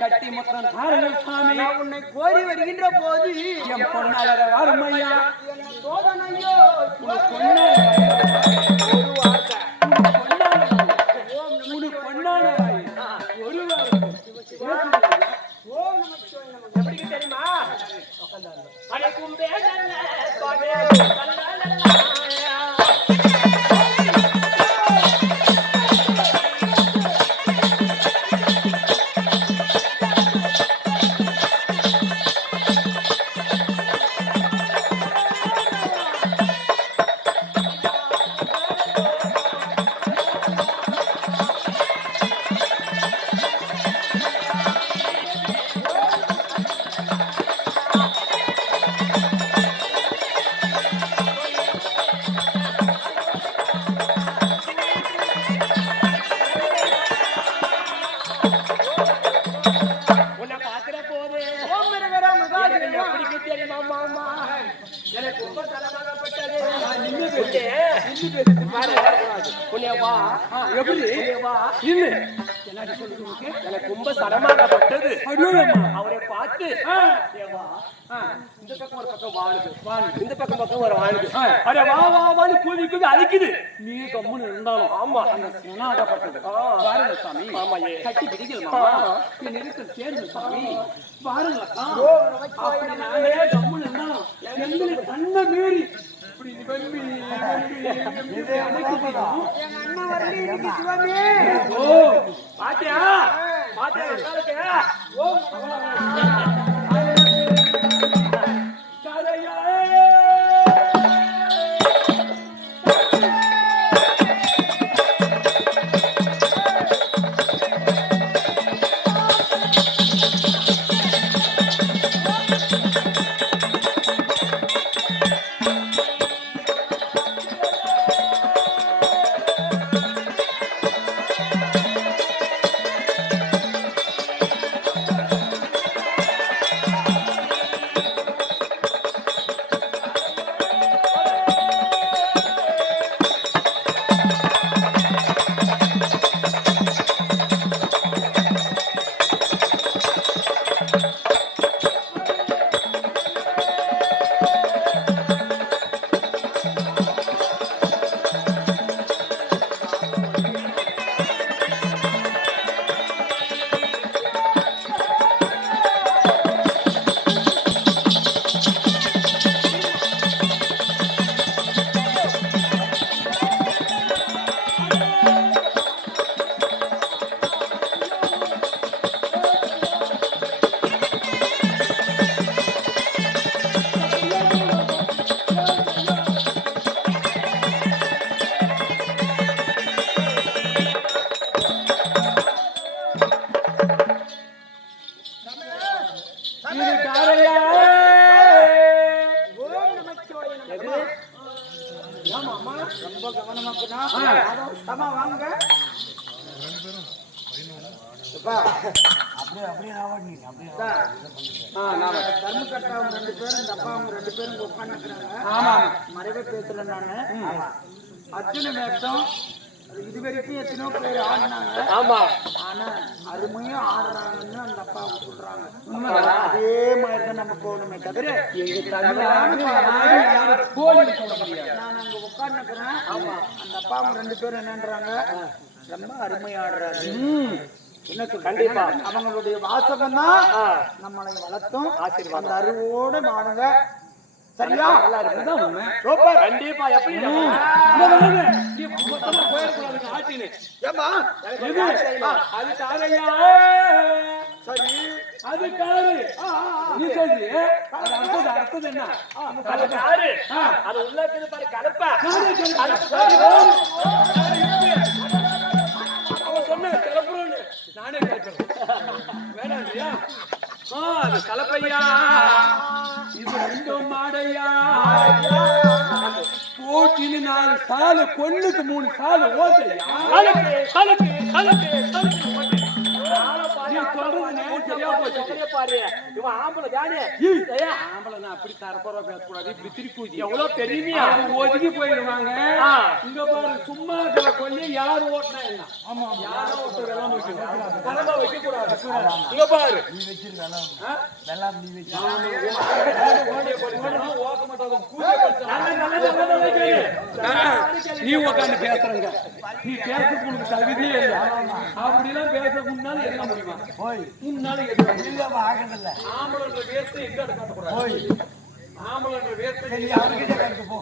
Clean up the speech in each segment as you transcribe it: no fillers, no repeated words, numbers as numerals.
கட்டி முத்திரம் தாருங்கள் சாமி. உன்னை கோரி வருகின்ற போது என் பொன்னாளர வாருமையா சோதனையோ எப்படி தெரியுமா? அழைக்கும் எனக்கு ரொம்ப சடமாகப்பட்டது. அவரை பார்த்து இந்த பக்கம் ஒரு பக்கம் வாழுது, இந்த பக்கம் ஒரு வாழுது. அட வா வா வான்னு கூவி கூவி அழிக்குது. நீ கம்முன்னு இருந்தாலும் ஆமா அந்த சனாகப்பட்டது பாருங்க சாமி. ஆமாயே கட்டி பிடிக்கல மாமா, என் நிறுத்த சேர்ந்து சாமி பாருங்க. அப்படி நானே கம்முன்னு இருந்தாலும் எங்களுக்கு கண்ண மீறி பாத்தியா அப்படியே அப்படியே ராவணி அப்படியே தர்மகட்டா அவங்க 2 பேரும் இந்த அப்பா அவங்க 2 பேரும் உட்காந்துக்கிறாங்க. ஆமா மறைவே பேசல நானு. அர்ஜுன வேஷம் இது வரைக்கும் எத்தனையோ பேர் ஆடினாங்க. ஆமா ஆனா அருமையா ஆடுறாங்கன்னு அந்த அப்பா சொல்றாங்க. அதே மாதிரிதான் நம்ம போகணுமே தவிர நான் அங்க உட்காந்துக்கிறேன். அந்த அப்பா அவங்க 2 பேரும் என்னன்றாங்க, ரொம்ப அருமையா ஆடுறாரு. என்ன சொல்ற? கண்டிப்பா அவங்களுடைய வாசகம் தான் நம்மளை வளர்த்தும். அந்த அறிவோட மாடுங்க. சரியா? நல்லா இருக்குதா உண்மை? சூப்பர். கண்டிப்பா. எப்படி நீ மொத்தமா போயிரக்கூடாது ஆட்டினே. ஏமா அது காரையா? சரி அது காரு. நீ சொல்றீ அது அர்த்தம் என்ன? அது காரு. அது உள்ள இருக்குது பாரு கலப்பா. நானே கேட்கிறேன் வேணாண்டியா? அது கலப்பையா, இது 2 மாடையா. போட்டின்னு 4 சாலு, கொள்ளுக்கு 3 சாலு ஓட்டையா. அப்படி தரப்பா பேசக்கூடாது. இப்படி திருப்பி எவ்வளவு பெருமையா ஒதுக்கி போயிடுவாங்க. இங்க பாரு சும்மா இருக்கிற கொல்லி யாரு ஓட்டினா என்ன? ஆமா யாரும் ஓட்ட வெள்ளம் வைக்க கூடாது. இங்க பாரு நீ வச்சிருக்க வெள்ளம் நீ வச்சு நீ உட்காந்து பேசுறங்க. நீ பேசுறதுக்கு உனக்கு தகுதியே இல்லை. அப்படிலாம் பேச முன்னால என்ன முடியுமா? முன்னால ஆகல ஆம்பளன்ற வேஸ்ட் எங்க காட்டக்கூடாது. ஆம்பளன்ற வேஸ்ட் அவர்கிட்ட காட்டு போ.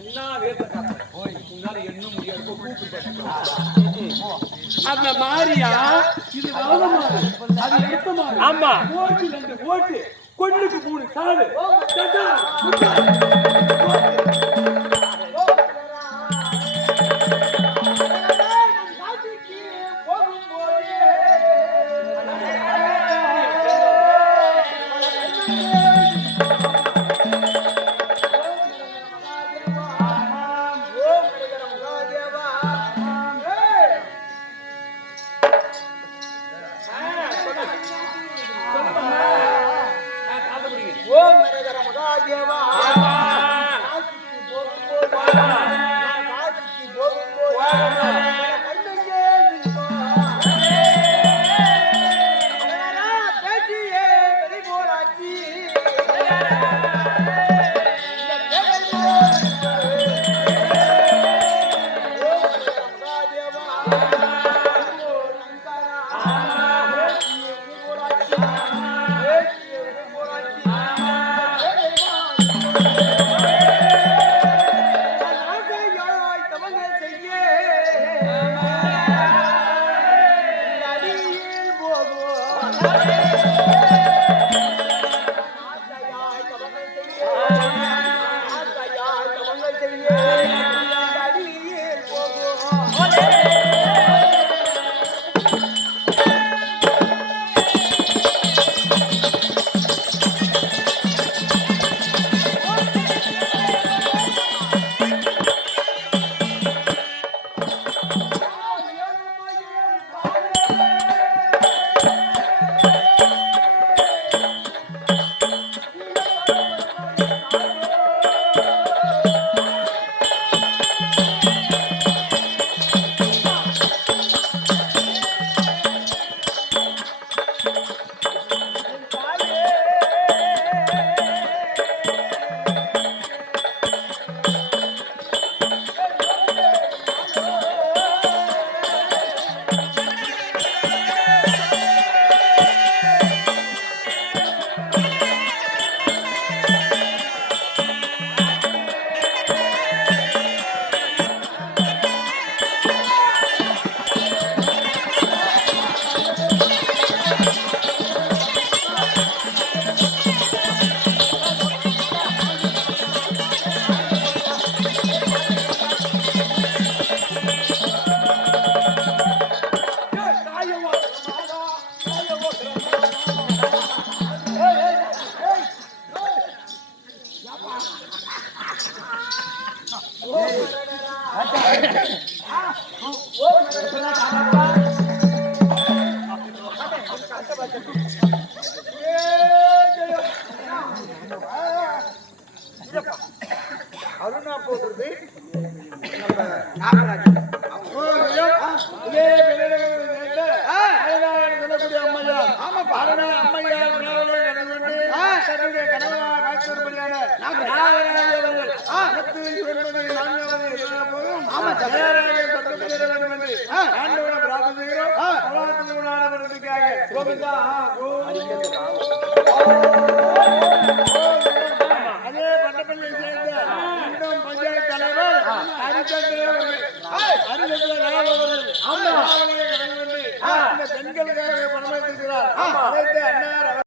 எல்லா வேஸ்ட் காட்டு போய் முன்னால என்ன முடியாது. அந்த மாரியா இது வளமாறு அது எடுத்தமாறு. ஆமா ஓட்டு 2 ஓட்டு கொண்ணுக்கு 3 சாடு. அம்மையார் பாரண அம்மையார் விழாவிலே கலந்து கொண்டு தன்னுடைய கணவனார் வாழ்க்கைப்படியான நாகராஜர்கள் அனைத்து இவர்களுடைய நான்காவது எல்லா போதும் நேராக சத்தம் செய்ய வேண்டும் என்று ஆண்டவனை பிரார்த்தனை செய்கிறோம். கோவிந்தா அதே பண்டப்பள்ளி சேர்ந்த இன்னும் பஞ்சாயத்து தலைவர் பெண்களுக்காக பணம் வைத்திருக்கிறார். அதை